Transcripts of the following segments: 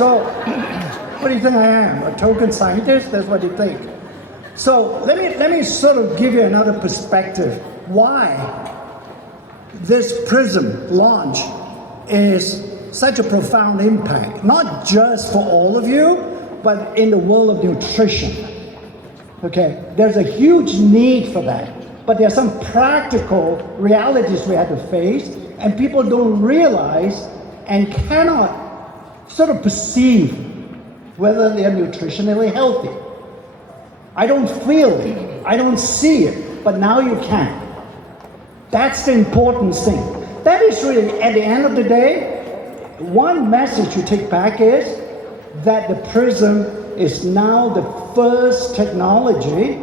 So, what do you think I am? A token scientist? That's what you think. So let me sort of give you another perspective. Why this PRISM launch is such a profound impact, not just for all of you, but in the world of nutrition. Okay, there's a huge need for that, but there are some practical realities we have to face, and people don't realize and cannot sort of perceive whether they're nutritionally healthy. I don't feel it, I don't see it, but now you can. That's the important thing. That is really, at the end of the day, one message you take back is that the PRISM is now the first technology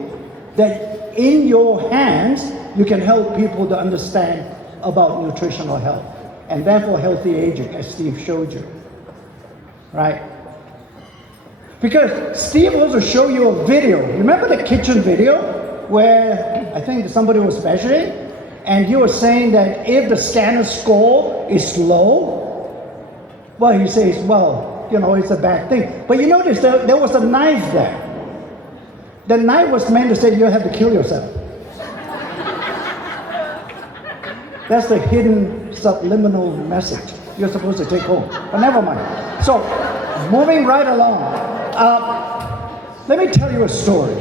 that in your hands you can help people to understand about nutritional health and therefore healthy aging, as Steve showed you, right? Because Steve also showed you a video. Remember the kitchen video where I think somebody was measuring and he was saying that if the scanner score is low, well, he says, well, you know, it's a bad thing. But you notice there was a knife there. The knife was meant to say you have to kill yourself. That's the hidden subliminal message you're supposed to take home. But never mind. So, moving right along. Let me tell you a story.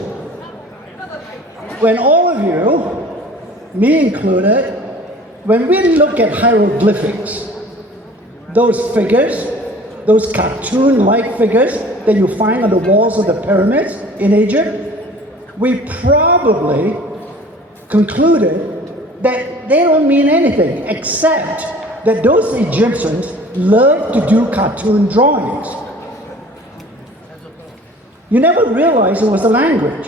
When all of you, me included, when we look at hieroglyphics, those figures, those cartoon-like figures that you find on the walls of the pyramids in Egypt, we probably concluded that they don't mean anything except that those Egyptians loved to do cartoon drawings. You never realized it was a language.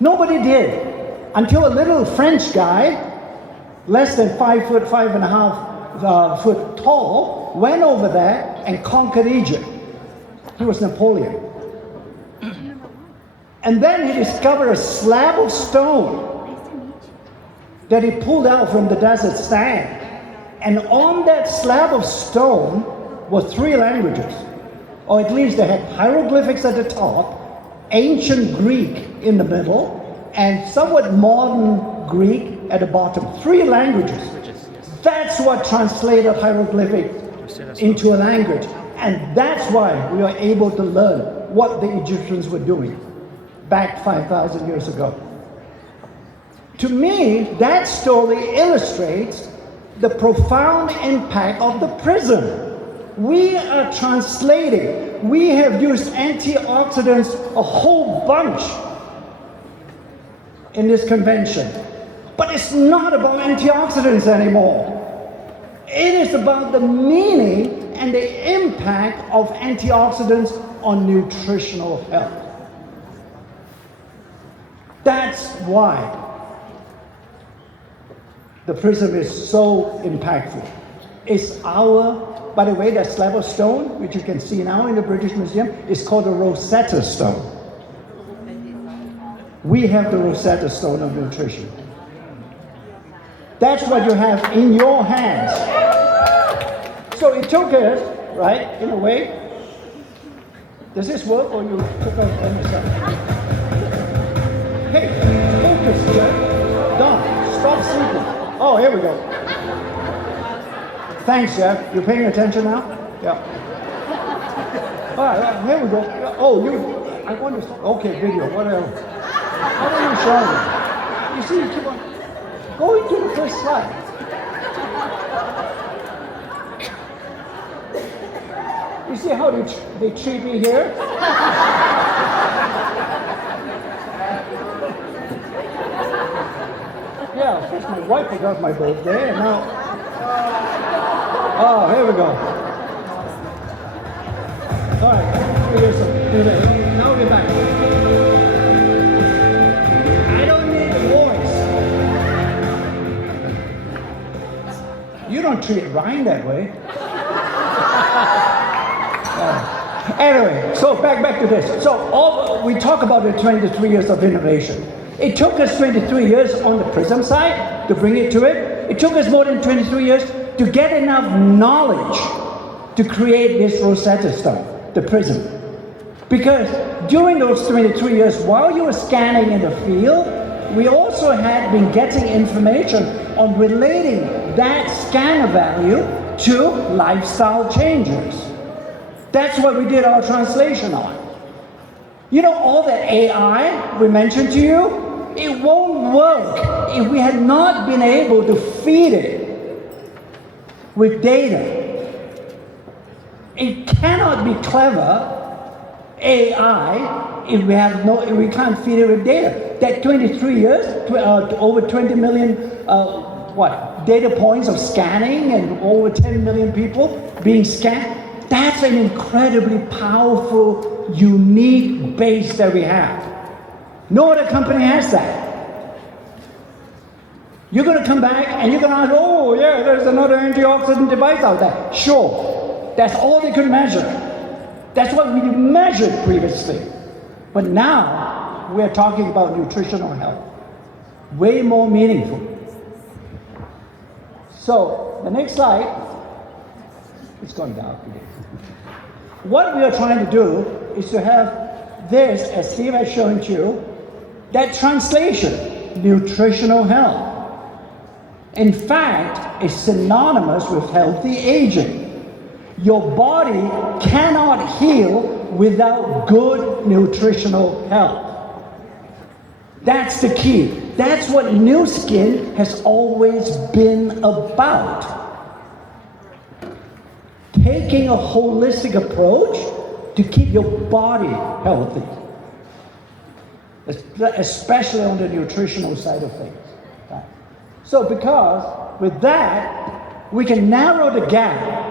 Nobody did until a little French guy, less than 5 foot, 5.5 foot tall, went over there and conquered Egypt. He was Napoleon. And then he discovered a slab of stone that he pulled out from the desert sand. And on that slab of stone were 3 languages, or at least they had hieroglyphics at the top, ancient Greek in the middle, and somewhat modern Greek at the bottom. 3 languages. That's what translated hieroglyphic into a language. And that's why we are able to learn what the Egyptians were doing back 5,000 years ago. To me, that story illustrates the profound impact of the PRISM. We are translating. We have used antioxidants a whole bunch in this convention. But it's not about antioxidants anymore. It is about the meaning and the impact of antioxidants on nutritional health. That's why the PRISM is so impactful. It's our, by the way, that slab of stone, which you can see now in the British Museum, is called the Rosetta Stone. We have the Rosetta Stone of nutrition. That's what you have in your hands. So it took us, right, in a way. Does this work or you took us on yourself? Hey, focus, Jeff. Don, stop sleeping. Oh, here we go. Thanks, Jeff. You paying attention now? Yeah. All right, here we go. Oh, I want to, okay, video, whatever. Why don't you show me? You see, you keep on going to the first slide. You see how they treat me here? Yeah, first my wife forgot my birthday, and now... Oh, here we go. All right, do this. Now we're back. I don't need the voice. You don't treat Ryan that way. Anyway, so back to this. So we talk about the 23 years of innovation. It took us 23 years on the PRISM side to bring it to it. It took us more than 23 years to get enough knowledge to create this Rosetta Stone, the prism. Because during those 23 years, while you were scanning in the field, we also had been getting information on relating that scanner value to lifestyle changes. That's what we did our translation on. You know, all that AI we mentioned to you, it won't work if we had not been able to feed it with data. It cannot be clever AI if we can't feed it with data. That 23 years, over 20 million data points of scanning and over 10 million people being scanned, that's an incredibly powerful, unique base that we have. No other company has that. You're going to come back and you're going to ask, oh yeah, there's another antioxidant device out there. Sure, that's all they could measure. That's what we measured previously. But now we're talking about nutritional health. Way more meaningful. So the next slide, it's going down today. What we are trying to do is to have this, as Steve has shown to you, that translation, nutritional health. In fact, is synonymous with healthy aging. Your body cannot heal without good nutritional health. That's the key. That's what New Skin has always been about. Taking a holistic approach to keep your body healthy, especially on the nutritional side of things. Right? So because with that, we can narrow the gap.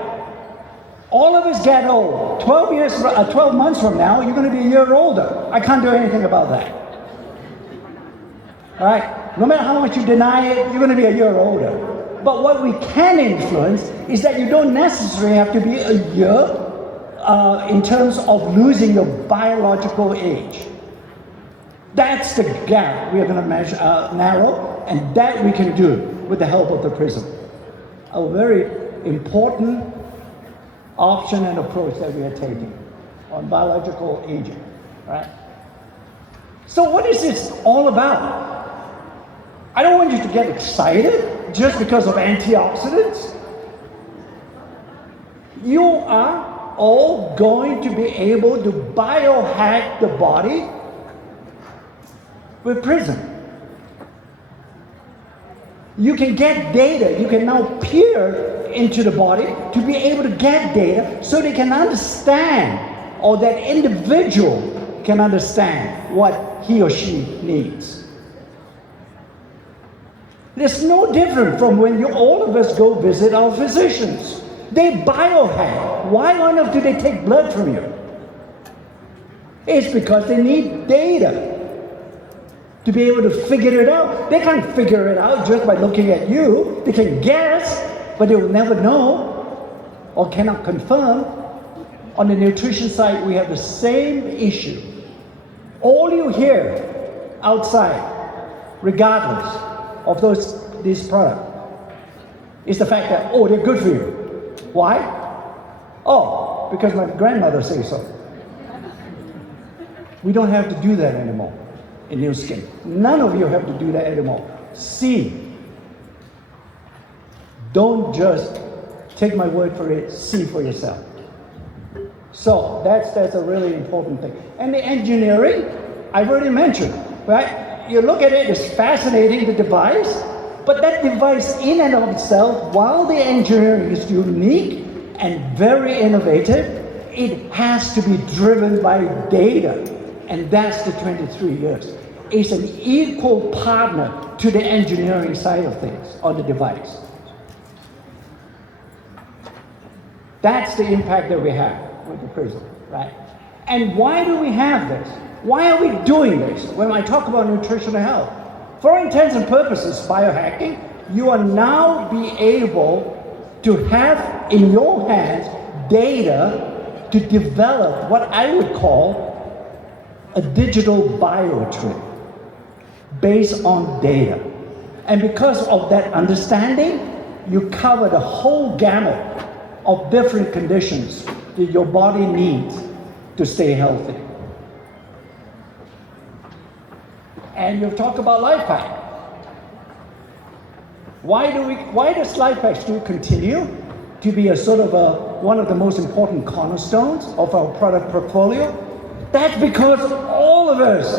All of us get old. 12 months from now, you're going to be a year older. I can't do anything about that. All right? No matter how much you deny it, you're going to be a year older. But what we can influence is that you don't necessarily have to be a year in terms of losing your biological age. That's the gap we are going to narrow, and that we can do with the help of the prism. A very important option and approach that we are taking on biological aging, right? So what is this all about? I don't want you to get excited just because of antioxidants. You are all going to be able to biohack the body with prism. You can get data. You can now peer into the body to be able to get data so they can understand, or that individual can understand what he or she needs. It's no different from when all of us go visit our physicians. They biohack. Why on earth do they take blood from you? It's because they need data to be able to figure it out. They can't figure it out just by looking at you. They can guess, but they will never know or cannot confirm. On the nutrition side, we have the same issue. All you hear outside, regardless of these products, is the fact that, oh, they're good for you. Why? Oh, because my grandmother says so. We don't have to do that anymore in New Skin. None of you have to do that anymore. See. Don't just take my word for it, see for yourself. So that's a really important thing. And the engineering, I've already mentioned, right? You look at it, it's fascinating, the device, but that device in and of itself, while the engineering is unique and very innovative, it has to be driven by data, and that's the 23 years. It's an equal partner to the engineering side of things on the device. That's the impact that we have with the prism, right? And why do we have this? Why are we doing this when I talk about nutritional health? For all intents and purposes, biohacking, you are now be able to have in your hands data to develop what I would call a digital biotrip based on data. And because of that understanding, you cover the whole gamut of different conditions that your body needs to stay healthy. And you've talked about LifePack. Why does LifePack still continue to be one of the most important cornerstones of our product portfolio? That's because all of us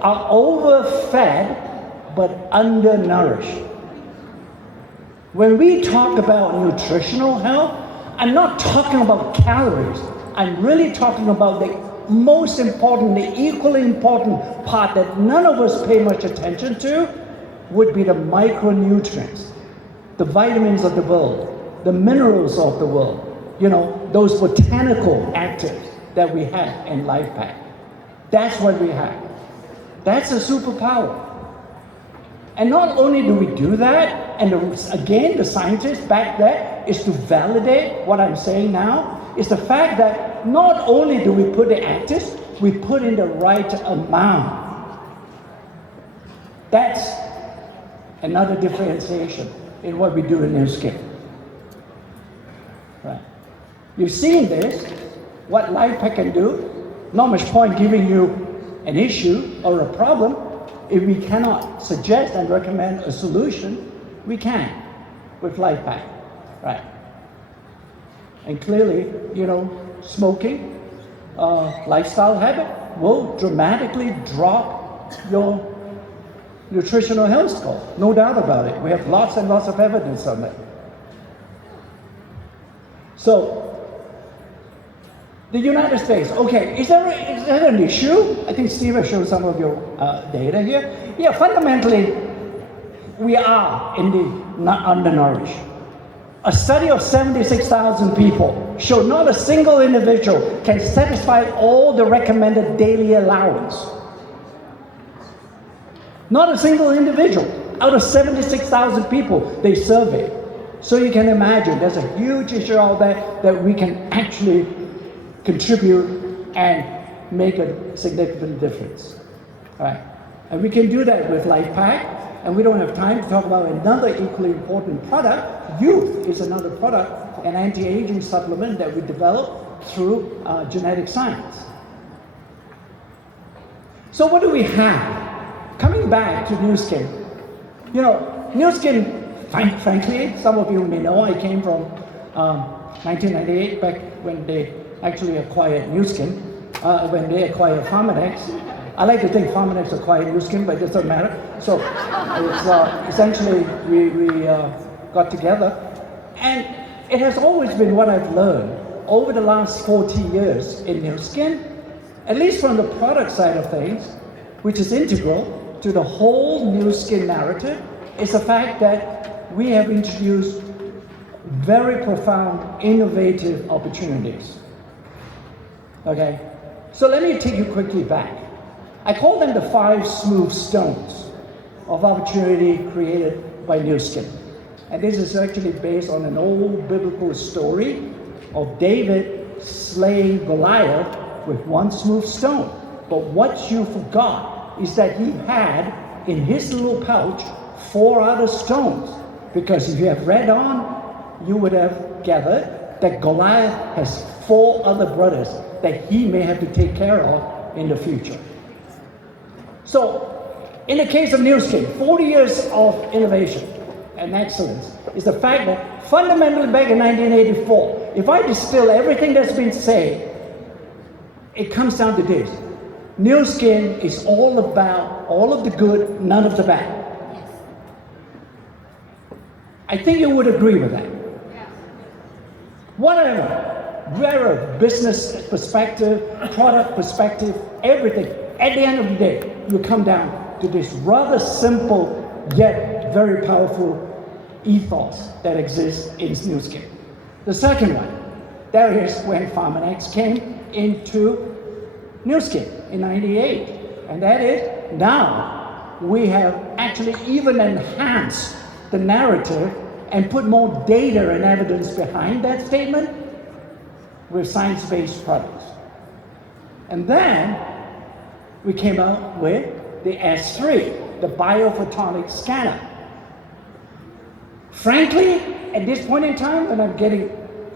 are overfed but undernourished. When we talk about nutritional health, I'm not talking about calories. I'm really talking about the most important, the equally important part that none of us pay much attention to would be the micronutrients, the vitamins of the world, the minerals of the world, those botanical actives that we have in LifePack. That's what we have. That's a superpower. And not only do we do that, and again, the scientists back there is to validate what I'm saying now, is the fact that not only do we put the actives, we put in the right amount. That's another differentiation in what we do in Nu Skin. Right. You've seen this, what LifePack can do. Not much point giving you an issue or a problem. If we cannot suggest and recommend a solution, we can with LifePack, right? And clearly, smoking, lifestyle habit will dramatically drop your nutritional health score. No doubt about it. We have lots and lots of evidence on that. So, the United States, okay, is that an issue? I think Steve has shown some of your data here. Yeah, fundamentally, we are undernourished. A study of 76,000 people showed not a single individual can satisfy all the recommended daily allowance. Not a single individual out of 76,000 people they surveyed. So you can imagine there's a huge issue out there that we can actually contribute and make a significant difference. All right. And we can do that with LifePack, and we don't have time to talk about another equally important product. Youth is another product, an anti-aging supplement that we developed through genetic science. So what do we have? Coming back to Nu Skin, Nu Skin, frankly, some of you may know I came from 1998, back when they actually acquired Nu Skin, when they acquired Pharmanex. I like to think Pharmanex acquired Nu Skin, but it doesn't matter. So it's, essentially we got together, and it has always been what I've learned over the last 40 years in Nu Skin, at least from the product side of things, which is integral to the whole Nu Skin narrative, is the fact that we have introduced very profound, innovative opportunities. Okay, so let me take you quickly back. I call them the 5 smooth stones of opportunity created by Nu Skin. And this is actually based on an old biblical story of David slaying Goliath with 1 smooth stone. But what you forgot is that he had in his little pouch 4 other stones. Because if you have read on, you would have gathered that Goliath has 4 other brothers that he may have to take care of in the future. So, in the case of Nu Skin, 40 years of innovation and excellence is the fact that fundamentally back in 1984, if I distill everything that's been said, it comes down to this. Nu Skin is all about all of the good, none of the bad. I think you would agree with that. Whether business perspective, product perspective, everything, at the end of the day, you come down to this rather simple yet very powerful ethos that exists in Nu Skin. The second one, that is when Pharmanex came into Nu Skin in '98, and that is now we have actually even enhanced the narrative and put more data and evidence behind that statement with science-based products. And then we came out with the S3, the biophotonic scanner. Frankly, at this point in time, when I'm getting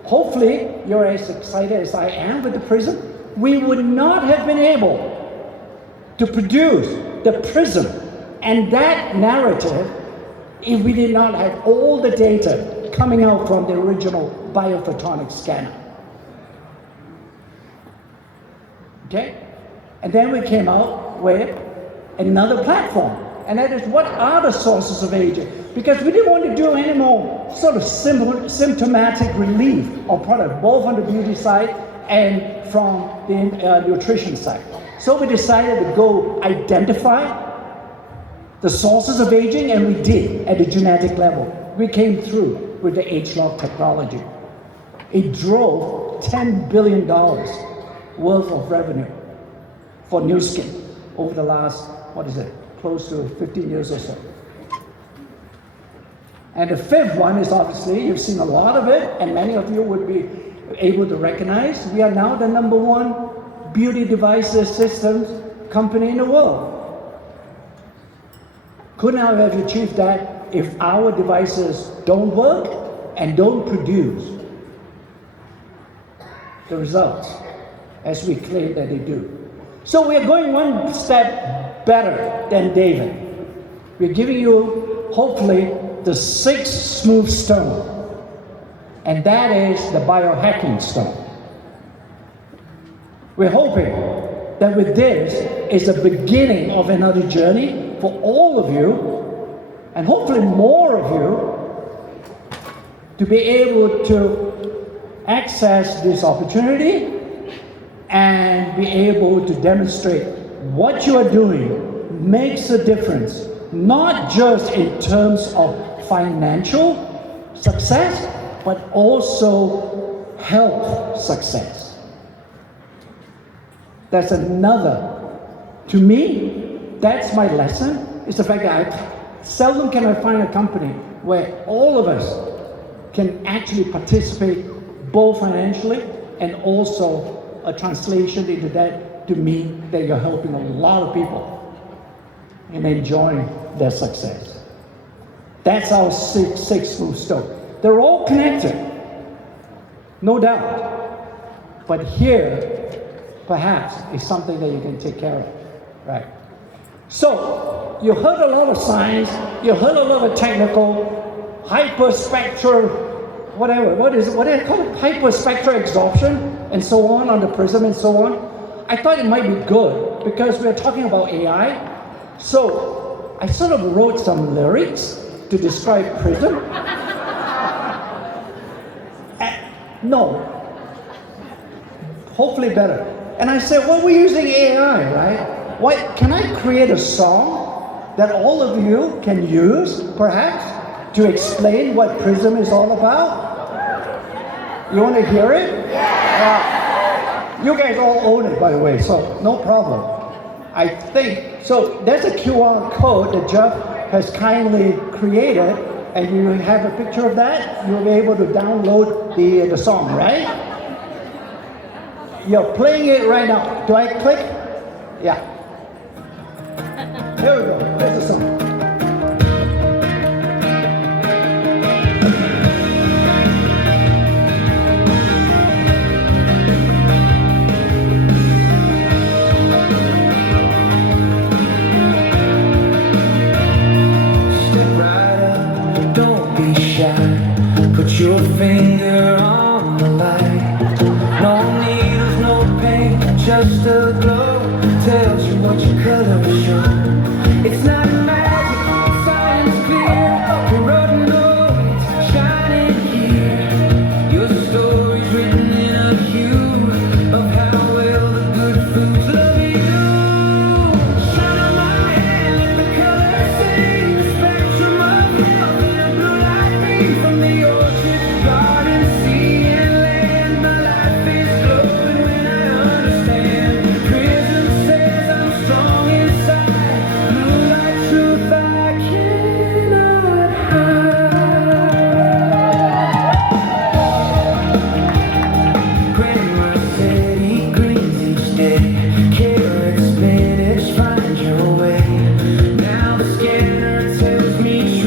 hopefully you're as excited as I am with the prism. We would not have been able to produce the prism and that narrative if we did not have all the data coming out from the original biophotonic scanner. Okay? And then we came out with another platform, and that is what are the sources of aging? Because we didn't want to do any more sort of symptomatic relief of product, both on the beauty side and from the nutrition side. So we decided to go identify the sources of aging, and we did at the genetic level. We came through with the age-log technology. It drove $10 billion worth of revenue for Nu Skin over the last, close to 15 years or so. And the fifth one is obviously, you've seen a lot of it, and many of you would be able to recognize, we are now the #1 beauty devices systems company in the world. Could not have achieved that if our devices don't work and don't produce the results as we claim that they do. So we are going one step better than David. We're giving you, hopefully, the sixth smooth stone, and that is the biohacking stone. We're hoping that with this is the beginning of another journey for all of you, and hopefully more of you, to be able to access this opportunity and be able to demonstrate what you are doing makes a difference, not just in terms of financial success, but also health success. That's another, to me, that's my lesson, is the fact that seldom can I find a company where all of us can actually participate both financially and also a translation into that to mean that you're helping a lot of people and enjoying their success. That's our six smooth stone. They're all connected, no doubt. But here, perhaps, is something that you can take care of, right? So, you heard a lot of science, you heard a lot of technical, hyperspectral, whatever, what do they call it? Hyperspectral absorption, and so on the prism and so on. I thought it might be good, because we're talking about AI. So, I sort of wrote some lyrics to describe prism. No, hopefully better. And I said, well, we're using AI, right? Why, can I create a song that all of you can use, perhaps, to explain what prism is all about? You want to hear it? You guys all own it, by the way, so no problem. I think, so there's a QR code that Jeff has kindly created, and you have a picture of that. You'll be able to download the song, right? You're playing it right now. Do I click? Yeah. Here we go. Here's the song. Put your finger on the light. No needles, no pain, just a glow. Tells you what your colors show. It's not